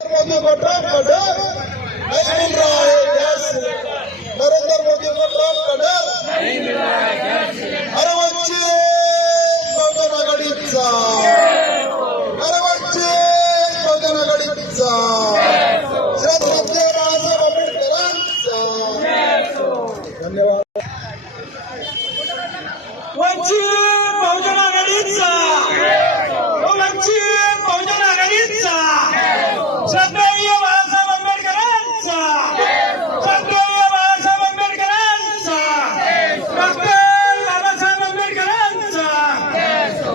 मोदी को ट्रम्प का डर नहीं मिल रहा है गैस सिलेंडर। नरेंद्र मोदी को ट्रम्प का डर नहीं मिल रहा है गैस सिलेंडर। अरे वंचित बहुजन आघाडीचा, अरे वंचित बहुजन आघाडीचा, श्रद्धांजली बाळासाहेब आंबेडकरांचा। धन्यवाद। वंचित बहुजन आघाडीचा, वंचित बहुजन आघाडीचा, श्रद्धेय बाळासाहेब आंबेडकरांचा, श्रद्धेय बाळासाहेब आंबेडकरांचा, डॉक्टर बाबासाहेब आंबेडकरांचा,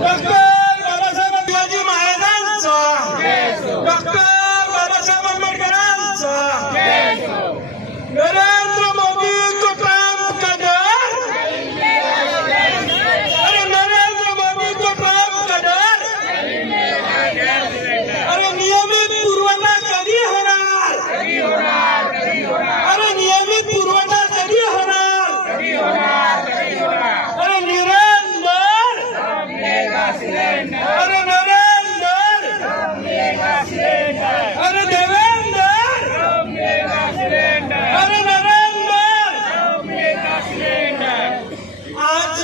डॉक्टर बाबासाहेब शिवाजी महाराजांचा, डॉक्टर बाबासाहेब आंबेडकरांचा। नरेंद्र मोदी को ट्रम्प का डर, अरे नरेंद्र मोदी को ट्रम्प का डर, अरे नियमित पुरवठा कधी होणार, अरे नियमित पुरवठा कधी होणार, अरे निरंतर, अरे नरेंद्र, अरे देवेंद्र, अरे नरेंद्र। आज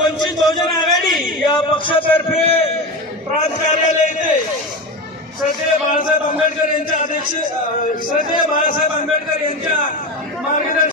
वंचित बहुजन आघाडी या पक्षातर्फे प्रांत कार्यालय येथे श्रद्धेय बाळासाहेब आंबेडकर यांच्या अध्यक्ष श्रद्धेय बाळासाहेब आंबेडकर यांच्या मार्गदर्शन